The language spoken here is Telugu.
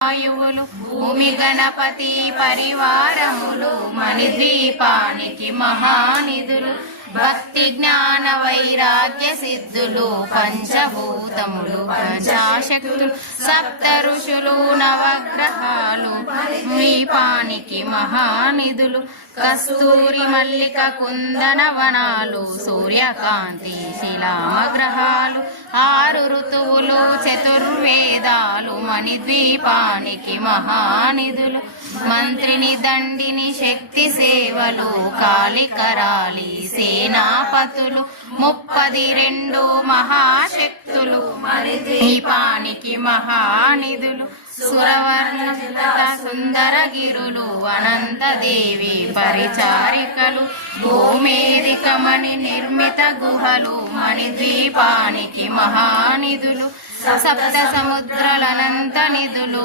వాయువులు భూమి గణపతి పరివారములు మణిద్వీపానికి మహానిధులు భక్తి జ్ఞాన వైరాగ్య సిద్ధులు పంచభూతములు పంచాశక్తులు సప్త ఋషులు నవగ్రహాలు ద్వీపానికి మహానిధులు కస్తూరి మల్లిక కుందన వనాలు సూర్యకాంతి శిలామగ్రహాలు ఆరు ఋతువులు చతుర్వేదాలు మణిద్వీపానికి మహానిధులు మంత్రిని దండిని శక్తి సేవలు కాళికరాలి సేనాపతులు 32 మహాశక్తులు మణిద్వీపానికి మహానిధులు సురవర్ణ సుందరగిరులు అనంతదేవి పరిచారికలు భూమేదికమణి నిర్మిత గుహలు మణిద్వీపానికి మహానిధులు సప్త సముద్రాలనంత నిధులు